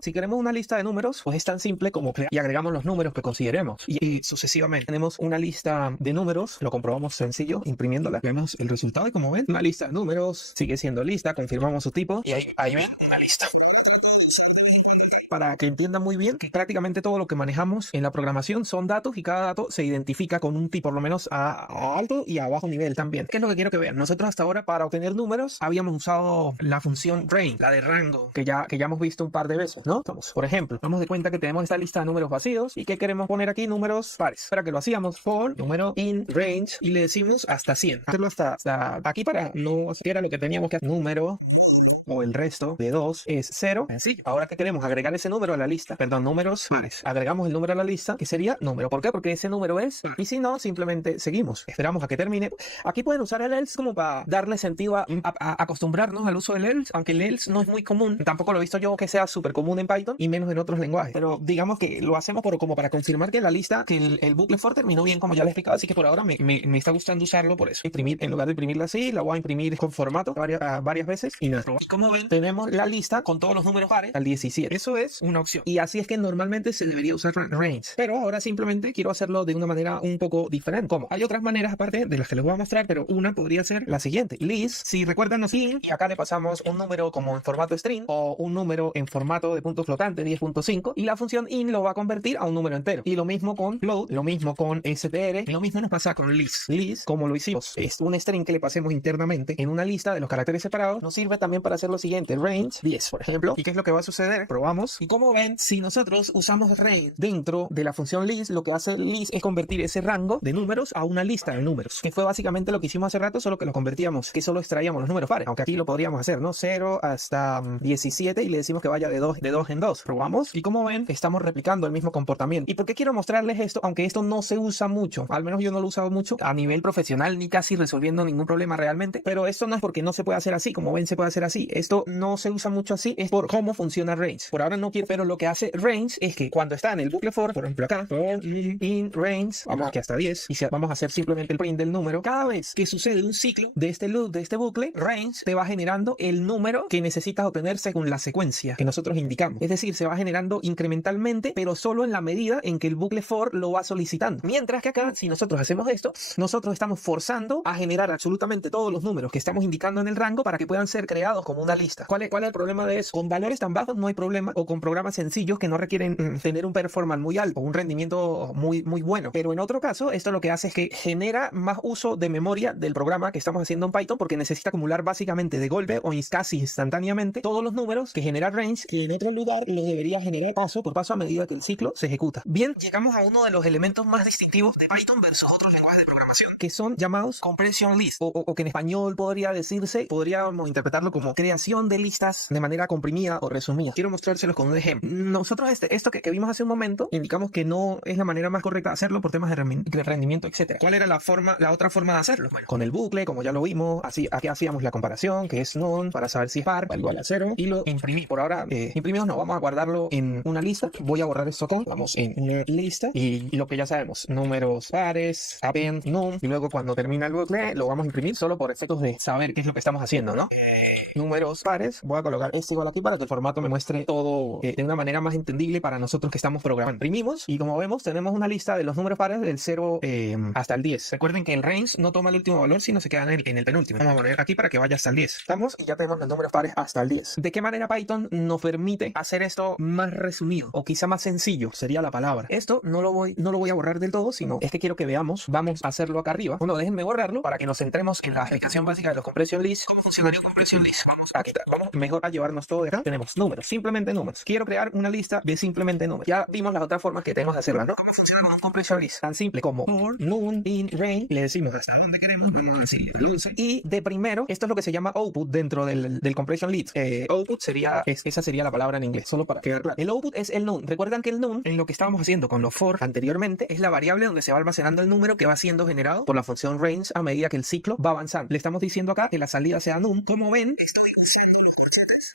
Si queremos una lista de números, pues es tan simple como crear y agregamos los números que consideremos y sucesivamente. Tenemos una lista de números, lo comprobamos sencillo, imprimiéndola. Vemos el resultado y como ven, una lista de números sigue siendo lista, confirmamos su tipo y ahí ven una lista. Para que entiendan muy bien que prácticamente todo lo que manejamos en la programación son datos y cada dato se identifica con un tipo, por lo menos a alto y a bajo nivel también. ¿Qué es lo que quiero que vean? Nosotros hasta ahora para obtener números habíamos usado la función range, la de rango, que ya hemos visto un par de veces, ¿no? Entonces, por ejemplo, damos de cuenta que tenemos esta lista de números vacíos y que queremos poner aquí números pares. Para que lo hacíamos for número in range y le decimos hasta 100. Hacerlo hasta aquí para no hacer lo que teníamos que hacer. Número o el resto de 2 es 0. Sencillo. Ahora que queremos agregar ese número a la lista, perdón, números pares. Agregamos el número a la lista, que sería número. ¿Por qué? Porque ese número es par. Y si no, simplemente seguimos. Esperamos a que termine. Aquí pueden usar el else como para darle sentido a acostumbrarnos al uso del else, aunque el else no es muy común. Tampoco lo he visto yo que sea súper común en Python y menos en otros lenguajes. Pero digamos que lo hacemos como para confirmar que la lista, que el bucle for terminó bien, como ya les he explicado. Así que por ahora me está gustando usarlo por eso. Imprimir, en lugar de imprimirla así, la voy a imprimir con formato varias veces y nada. Como ven, tenemos la lista con todos los números pares al 17. Eso es una opción. Y así es que normalmente se debería usar range. Pero ahora simplemente quiero hacerlo de una manera un poco diferente. ¿Cómo? Hay otras maneras aparte de las que les voy a mostrar, pero una podría ser la siguiente. List, si recuerdan así, y acá le pasamos un número como en formato string o un número en formato de punto flotante 10.5 y la función in lo va a convertir a un número entero. Y lo mismo con float, lo mismo con str, y lo mismo nos pasa con list. List, como lo hicimos, es un string que le pasemos internamente en una lista de los caracteres separados. Nos sirve también para hacer lo siguiente. Range 10, por ejemplo. ¿Y qué es lo que va a suceder? Probamos. Y como ven, si nosotros usamos range dentro de la función list, lo que hace list es convertir ese rango de números a una lista de números, que fue básicamente lo que hicimos hace rato, solo que lo convertíamos, que solo extraíamos los números pares, aunque aquí lo podríamos hacer, ¿no? 0 hasta 17 y le decimos que vaya de 2 en 2. Probamos. Y como ven, estamos replicando el mismo comportamiento. ¿Y por qué quiero mostrarles esto? Aunque esto no se usa mucho, al menos yo no lo he usado mucho a nivel profesional, ni casi resolviendo ningún problema realmente, pero esto no es porque no se puede hacer así. Como ven, se puede hacer así. Esto no se usa mucho así, es por cómo funciona range. Por ahora no quiero, pero lo que hace range es que cuando está en el bucle for, por ejemplo acá, for in range, vamos aquí hasta 10 y vamos a hacer simplemente el print del número. Cada vez que sucede un ciclo de este loop, de este bucle, range te va generando el número que necesitas obtener según la secuencia que nosotros indicamos. Es decir, se va generando incrementalmente, pero solo en la medida en que el bucle for lo va solicitando. Mientras que acá, si nosotros hacemos esto, nosotros estamos forzando a generar absolutamente todos los números que estamos indicando en el rango para que puedan ser creados como una lista. ¿Cuál es el problema de eso? Con valores tan bajos no hay problema, o con programas sencillos que no requieren tener un performance muy alto o un rendimiento muy bueno. Pero en otro caso, esto lo que hace es que genera más uso de memoria del programa que estamos haciendo en Python, porque necesita acumular básicamente de golpe o casi instantáneamente todos los números que genera range, que en otro lugar los debería generar paso por paso a medida que el ciclo se ejecuta. Bien, llegamos a uno de los elementos más distintivos de Python versus otros lenguajes de programación, que son llamados compression list, o que en español podríamos interpretarlo como creación de listas de manera comprimida o resumida. Quiero mostrárselos con un ejemplo. Nosotros esto que vimos hace un momento, indicamos que no es la manera más correcta de hacerlo por temas de rendimiento, etcétera. ¿Cuál era la otra forma de hacerlo? Bueno, con el bucle, como ya lo vimos, así aquí hacíamos la comparación, que es none, para saber si es par, igual a 0, y lo imprimí. Por ahora, imprimimos, no, vamos a guardarlo en una lista. Voy a borrar esto todo, vamos en una lista, y lo que ya sabemos, números pares, append, none, y luego cuando termina el bucle, lo vamos a imprimir solo por efectos de saber qué es lo que estamos haciendo, ¿no? Números pares, voy a colocar esto igual aquí para que el formato me muestre todo de una manera más entendible para nosotros que estamos programando. Imprimimos y como vemos tenemos una lista de los números pares del 0 hasta el 10. Recuerden que el range no toma el último valor, sino se queda en el penúltimo. Vamos a poner aquí para que vaya hasta el 10. Estamos y ya tenemos los números pares hasta el 10. ¿De qué manera Python nos permite hacer esto más resumido? O quizá más sencillo, sería la palabra. Esto no lo voy a borrar del todo, sino es que quiero que veamos. Vamos a hacerlo acá arriba. Bueno, déjenme borrarlo para que nos centremos en la explicación básica de los compression lists. ¿Cómo funcionaría un compression list? Vamos mejor a llevarnos todo de acá. Tenemos números, simplemente números. Quiero crear una lista de simplemente números. Ya vimos las otras formas que tenemos de hacerlo, ¿no? ¿Cómo funciona un compression list? Tan simple como for none in range, le decimos hasta dónde queremos, bueno, así, y de primero, esto es lo que se llama output dentro del compression list. Output esa sería la palabra en inglés, solo para quedar claro. El output es el none. Recuerdan que el none, en lo que estábamos haciendo con los for anteriormente, es la variable donde se va almacenando el número que va siendo generado por la función range a medida que el ciclo va avanzando. Le estamos diciendo acá que la salida sea none. Como ven,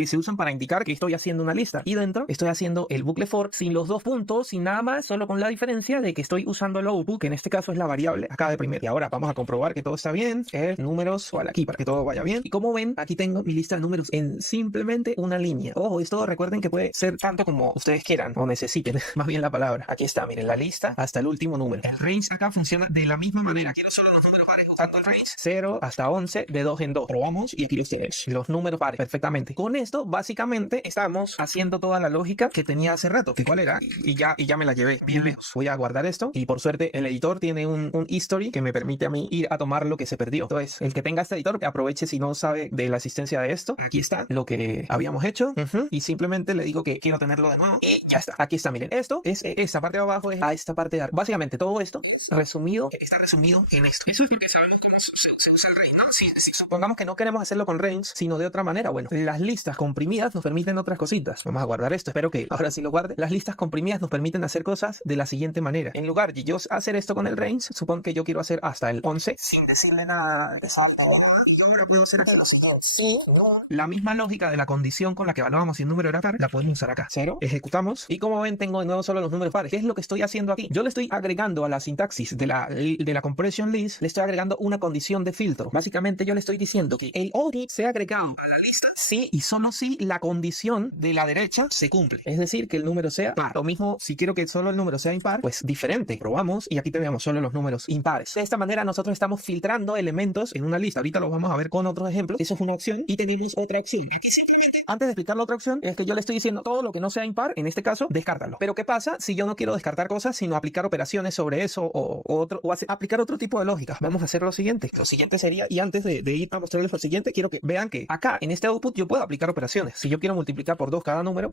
que se usan para indicar que estoy haciendo una lista. Y dentro estoy haciendo el bucle for sin los dos puntos, sin nada más, solo con la diferencia de que estoy usando el output, que en este caso es la variable acá de primero. Y ahora vamos a comprobar que todo está bien. Números, vale, aquí para que todo vaya bien. Y como ven, aquí tengo mi lista de números en simplemente una línea. Ojo, esto recuerden que puede ser tanto como ustedes quieran o necesiten, más bien la palabra. Aquí está, miren, la lista hasta el último número. El range acá funciona de la misma manera. Quiero solo los números pares usando el range 0 hasta 11 de 2 en 2. Probamos y aquí los tienes, los números pares perfectamente. Con esto, básicamente, estamos haciendo toda la lógica que tenía hace rato. ¿Que cuál era? Y ya me la llevé bien lejos. Voy a guardar esto y por suerte el editor tiene un history que me permite a mí ir a tomar lo que se perdió. Entonces, el que tenga este editor, aproveche si no sabe de la existencia de esto. Aquí está lo que habíamos hecho y simplemente le digo que quiero tenerlo de nuevo y ya está. Aquí está, miren. Esto es esta parte de abajo, es a esta parte de arriba. Básicamente todo esto resumido está resumido en esto. Eso es porque sabemos cómo se usa el range, ¿no? Si supongamos que no queremos hacerlo con range, sino de otra manera, bueno, las listas comprimidas nos permiten otras cositas. Vamos a guardar esto, espero que ahora sí lo guarde. Las listas comprimidas nos permiten hacer cosas de la siguiente manera. En lugar de yo hacer esto con el range, supongo que yo quiero hacer hasta el 11 sin decirle nada exacto. Ahora puedo hacer acá. Sí, no. La misma lógica de la condición con la que evaluamos si un número era par, la podemos usar acá. 0, ejecutamos. Y como ven, tengo de nuevo solo los números pares. ¿Qué es lo que estoy haciendo aquí? Yo le estoy agregando a la sintaxis de la compression list, le estoy agregando una condición de filtro. Básicamente yo le estoy diciendo que el OD sea agregado a la lista si y solo si la condición de la derecha se cumple. Es decir, que el número sea par. Lo mismo, si quiero que solo el número sea impar, pues diferente. Probamos y aquí tenemos solo los números impares. De esta manera nosotros estamos filtrando elementos en una lista. Ahorita los vamos a ver con otros ejemplos. Eso es una opción y tenemos otra opción. Aquí simplemente, antes de explicar la otra opción, es que yo le estoy diciendo todo lo que no sea impar, en este caso, descártalo. Pero ¿qué pasa si yo no quiero descartar cosas, sino aplicar operaciones sobre eso o aplicar otro tipo de lógica? Vamos a hacer lo siguiente. Lo siguiente sería, y antes de ir a mostrarles lo siguiente, quiero que vean que acá, en este output, yo puedo aplicar operaciones. Si yo quiero multiplicar por 2 cada número,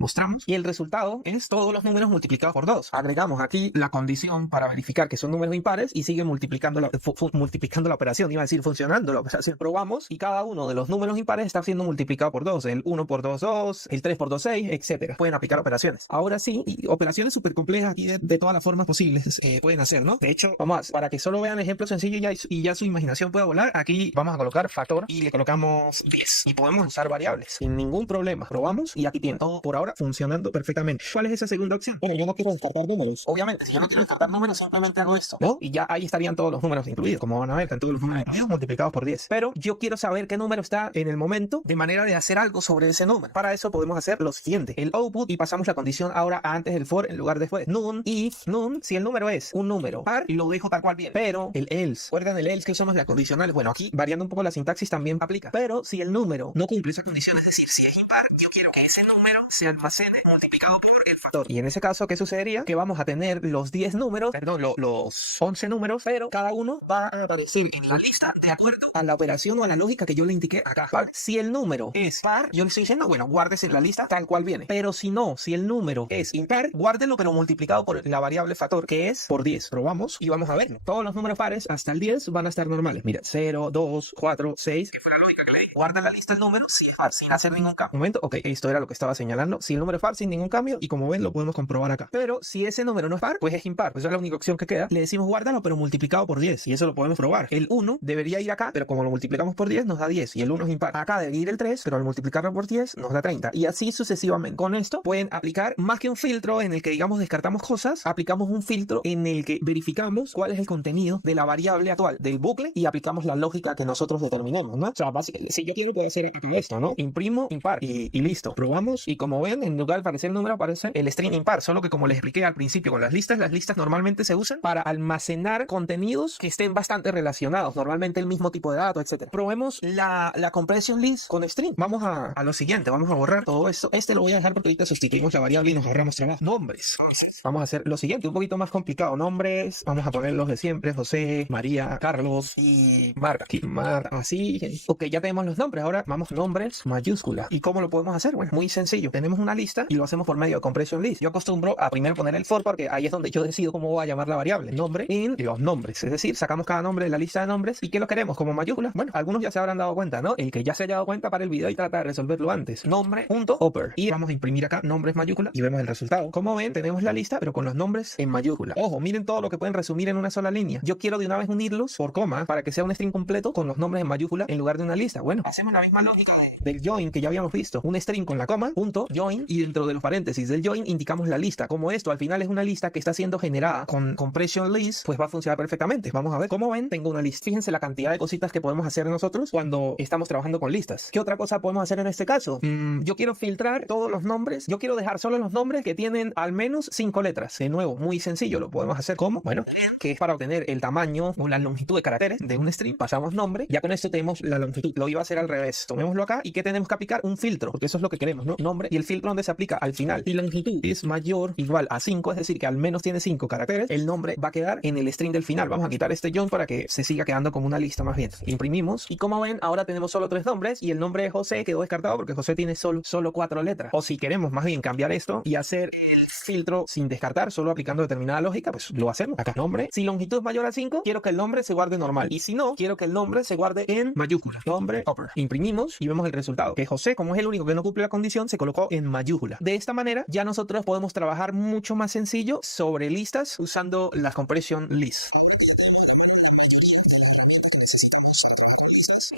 mostramos, y el resultado es todos los números multiplicados por 2. Agregamos aquí la condición para verificar que son números impares y sigue multiplicando la operación. Iba a decir funcionando la operación. Probamos y cada uno de los números impares está siendo multiplicado por 2. El 1 por 2, 2, el 3 por 2, 6, etcétera. Pueden aplicar operaciones. Ahora sí, y operaciones súper complejas y de todas las formas posibles pueden hacer, ¿no? De hecho, vamos, para que solo vean ejemplos sencillos y ya su imaginación pueda volar, aquí vamos a colocar factor y le colocamos 10. Y podemos usar variables sin ningún problema. Probamos y aquí tiene todo por ahora funcionando perfectamente. ¿Cuál es esa segunda opción? Bueno, yo no quiero descartar números. Obviamente, si yo no quiero descartar números, simplemente hago esto, ¿no? Y ya ahí estarían todos los números incluidos. Como van a ver, están todos los números multiplicados por 10. Pero yo quiero saber qué número está en el momento de manera de hacer algo sobre ese número. Para eso podemos hacer lo siguiente. El output y pasamos la condición ahora antes del for en lugar de después. None, if, none. Si el número es un número par, lo dejo tal cual bien. Pero el else, recuerdan el else que usamos la condicional. Bueno, aquí variando un poco la sintaxis también aplica. Pero si el número no cumple esa condición, es decir, si es impar, yo quiero que ese número se almacene multiplicado por el factor. Y en ese caso, ¿qué sucedería? Que vamos a tener los 10 números, perdón, los 11 números, pero cada uno va a aparecer en la lista de acuerdo a la operación o a la lógica que yo le indiqué acá. ¿Vale? Si el número es par, yo le estoy diciendo, bueno, guárdese en la lista tal cual viene. Pero si no, si el número es impar, guárdelo pero multiplicado por la variable factor, que es por 10. Probamos y vamos a ver. Todos los números pares hasta el 10 van a estar normales. Mira, 0, 2, 4, 6. Que fue la lógica que le di. Guarda la lista el número si es par, sin hacer ningún cambio. Un momento, ok, esto era lo que estaba señalando. Si el número es par, sin ningún cambio, y como ven, lo podemos comprobar acá. Pero si ese número no es par, pues es impar. Pues esa es la única opción que queda. Le decimos guárdalo, pero multiplicado por 10. Y eso lo podemos probar. El 1 debería ir acá, pero como lo multiplicamos por 10, nos da 10. Y el 1 es impar. Acá debería ir el 3, pero al multiplicarlo por 10, nos da 30. Y así sucesivamente. Con esto pueden aplicar más que un filtro en el que, digamos, descartamos cosas, aplicamos un filtro en el que verificamos cuál es el contenido de la variable actual del bucle y aplicamos la lógica que nosotros determinemos, ¿no? O sea, si yo quiero, puedo hacer esto, ¿no? Imprimo impar y listo. Probamos y como ven, en lugar de aparecer el número, aparece el string impar. Solo que como les expliqué al principio con las listas normalmente se usan para almacenar contenidos que estén bastante relacionados. Normalmente el mismo tipo de datos, etcétera. Probemos la compression list con string. Vamos a lo siguiente. Vamos a borrar todo esto. Este lo voy a dejar porque ahorita sustituimos la variable y nos ahorramos trabajo. Nombres. Vamos a hacer lo siguiente, un poquito más complicado. Nombres. Vamos a poner los de siempre. José, María, Carlos y Marta. Aquí, Marta. Así. Ok, ya tenemos los nombres. Ahora vamos nombres mayúscula. ¿Y cómo lo podemos hacer? Bueno, muy sencillo. Tenemos una lista y lo hacemos por medio de compression list. Yo acostumbro a primero poner el for porque ahí es donde yo decido cómo voy a llamar la variable. Nombre y los nombres. Es decir, sacamos cada nombre de la lista de nombres. ¿Y qué lo queremos? Como mayúsculas. Bueno, algunos ya se habrán dado cuenta, ¿no? El que ya se haya dado cuenta para el video y trata de resolverlo antes. Nombre.upper. Y vamos a imprimir acá nombres mayúsculas y vemos el resultado. Como ven, tenemos la lista, pero con los nombres en mayúscula. Ojo, miren todo lo que pueden resumir en una sola línea. Yo quiero de una vez unirlos por coma para que sea un string completo con los nombres en mayúscula en lugar de una lista. Bueno, hacemos la misma lógica del join que ya habíamos visto. Un string con la coma, punto, join, y dentro de los paréntesis del join indicamos la lista. Como esto al final es una lista que está siendo generada con compression list, pues va a funcionar perfectamente. Vamos a ver. Como ven, tengo una lista. Fíjense la cantidad de cositas que podemos hacer nosotros cuando estamos trabajando con listas. ¿Qué otra cosa podemos hacer en este caso? Yo quiero filtrar todos los nombres. Yo quiero dejar solo los nombres que tienen al menos 5 letras. De nuevo, muy sencillo. Lo podemos hacer como, bueno, que es para obtener el tamaño o la longitud de caracteres de un string. Pasamos nombre. Ya con esto tenemos la longitud. Lo iba a hacer al revés. Tomémoslo acá. ¿Y qué tenemos que aplicar? Un filtro, porque eso es lo que queremos, ¿no? Nombre y el filtro donde se aplica al final. Y longitud es mayor o igual a 5, es decir, que al menos tiene 5 caracteres. El nombre va a quedar en el string del final. Vamos a quitar este join para que se siga quedando como una lista más bien. Imprimimos y como ven, ahora tenemos solo 3 nombres y el nombre de José quedó descartado porque José tiene solo 4 letras. O si queremos más bien cambiar esto y hacer el filtro sin descartar, solo aplicando determinada lógica, pues lo hacemos. Acá nombre. Si longitud es mayor a 5, quiero que el nombre se guarde normal. Y si no, quiero que el nombre se guarde en mayúscula. Nombre, upper. Imprimimos y vemos el resultado. Que José, como es el único que no cumple la condición, se colocó en mayúscula. De esta manera, ya nosotros podemos trabajar mucho más sencillo sobre listas usando la compression list.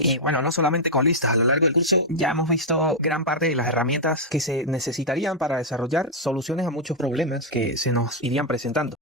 Y bueno, no solamente con listas, a lo largo del curso ya hemos visto gran parte de las herramientas que se necesitarían para desarrollar soluciones a muchos problemas que se nos irían presentando.